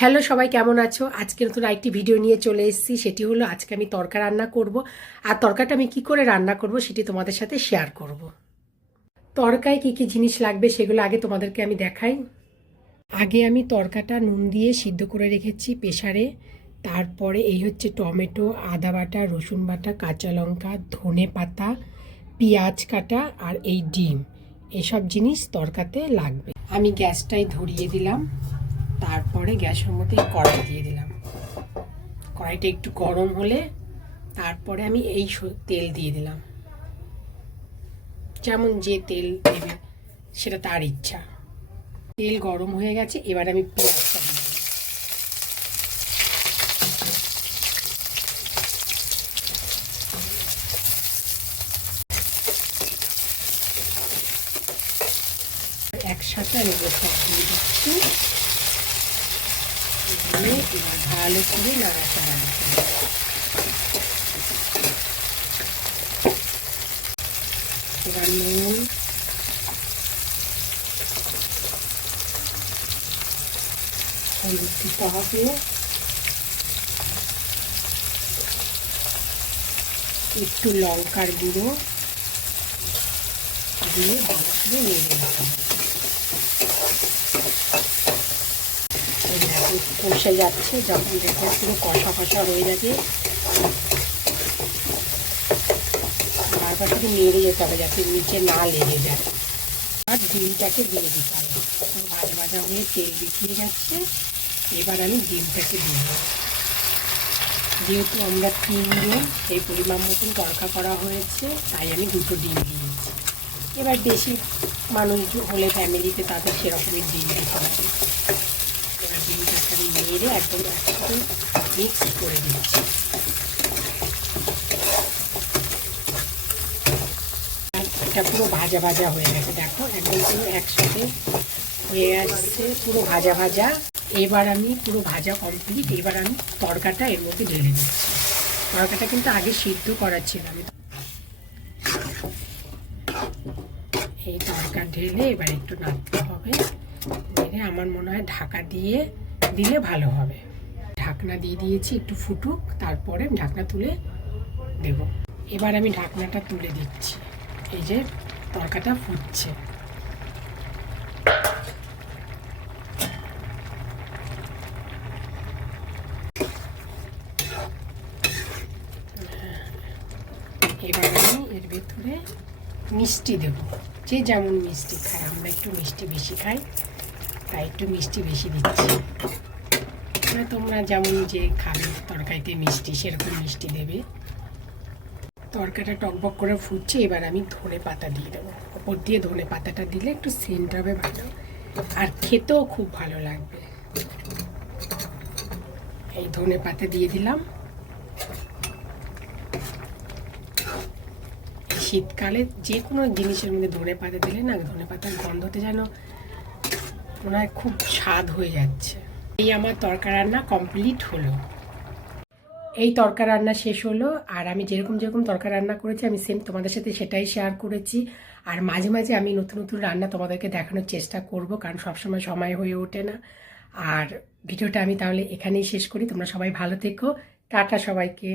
Hello সবাই, কেমন আছো? আজকে নতুন আরেকটি ভিডিও নিয়ে চলে এসেছি। সেটি হলো আজকে আমি তড়কা রান্না করব। আর তড়কাটা আমি কি করে রান্না করব সেটি তোমাদের সাথে শেয়ার করব। তড়কায় কি কি জিনিস লাগবে সেগুলো আগে তোমাদেরকে আমি দেখাই। আগে আমি তড়কাটা নুন দিয়ে সিদ্ধ করে রেখেছি প্রেসারে। তারপরে এই হচ্ছে টমেটো, আদা বাটা, রসুন বাটা, কাঁচা লঙ্কা, ধনে পাতা, পেঁয়াজ কাটা আর এই ডিম। এসব জিনিস তড়কাতে লাগবে। আমি গ্যাসটাই ধরিয়ে দিলাম। তারপরে গ্যাসের মধ্যে কড়াই দিয়ে দিলাম। কড়াইটা একটু গরম হলে তারপরে আমি এই তেল দিয়ে দিলাম। যেমন যে তেল দেবে সেটা তার ইচ্ছা। তেল গরম হয়ে গেছে, এবার আমি পেঁয়াজটা দিয়ে দিলাম। একসাথে আমি সব দিয়ে দিচ্ছি। এবার ভালো করে নাড়াচাড়া দিতে হবে। এবার নুন, হলুদ দিতে হবে, একটু লঙ্কার গুঁড়ো দিয়ে ভালো করে নেড়ে দিতে হবে। কষে যাচ্ছে, যখন দেখবে পুরো কষা কষা হয়ে যাবে বারবার শুধু নেড়ে যেতে হবে যাতে নিচে না লেগে যায়। আর ডিমটাকে দিয়ে দিতে হবে। ভাজা ভাজা হয়ে তেল বেরিয়ে যাচ্ছে, এবার আমি ডিমটাকে দিয়ে দেবো। যেহেতু আমরা 3 জন সেই পরিমাণ মতন তড়কা করা হয়েছে, তাই আমি 2টো ডিম দিয়েছি। এবার বেশি মানুষ হলে ফ্যামিলিতে তাদের সেরকমই ডিম দিতে হবে। এবার ডিমটাকে আমি নেড়ে একদম একসাথে মিক্স করে দিচ্ছি। এটা পুরো ভাজা ভাজা হয়ে গেছে, দেখো একদম পুরো একসাথে হয়ে আসছে, পুরো ভাজা ভাজা। এবার আমি পুরো ভাজা কমপ্লিট। এবার আমি তড়কাটা এর মধ্যে ঢেলে দিচ্ছি। তড়কাটা কিন্তু আগে সিদ্ধ করা ছিল। আমি এই তড়কা ঢেলে এবার একটু নাড়তে হবে। নেড়ে আমার মনে হয় ঢাকা দিয়ে দিলে ভালো হবে। ঢাকনা দিয়ে দিয়েছি, একটু ফুটুক, তারপরে ঢাকনা তুলে দেব। এবার আমি ঢাকনাটা তুলে দিচ্ছি। এই যে তড়কাটা ফুটছে। এবার আমি এর ভেতরে মিষ্টি দেব। যে যেমন মিষ্টি খায়, আমরা একটু মিষ্টি বেশি খাই তাই একটু মিষ্টি বেশি দিচ্ছি। তোমরা যেমন যে খাবে তরকারিতে মিষ্টি সেরকম মিষ্টি দেবে। তরকারিটা টকবক করে ফুটছে, এবার আমি ধনে পাতা দিয়ে দেবো। ওপর দিয়ে ধনে পাতাটা দিলে একটু সেন্ট হবে ভালো, আর খেতেও খুব ভালো লাগবে। এই ধনে পাতা দিয়ে দিলাম। শীতকালে যে কোনো জিনিসের মধ্যে ধনে পাতা দিলে না, ধনে পাতার গন্ধতে যেন মনে হয় খুব স্বাদ হয়ে যাচ্ছে। এই আমার তরকা রান্না কমপ্লিট হলো। এই তরকা রান্না শেষ হলো। আর আমি যেরকম যেরকম তরকা রান্না করেছি আমি সেম তোমাদের সাথে সেটাই শেয়ার করেছি। আর মাঝে মাঝে আমি নতুন নতুন রান্না তোমাদেরকে দেখানোর চেষ্টা করব, কারণ সবসময় সময় হয়ে ওঠে না। আর ভিডিওটা আমি তাহলে এখানেই শেষ করি। তোমরা সবাই ভালো থেকো। টাটা সবাইকে।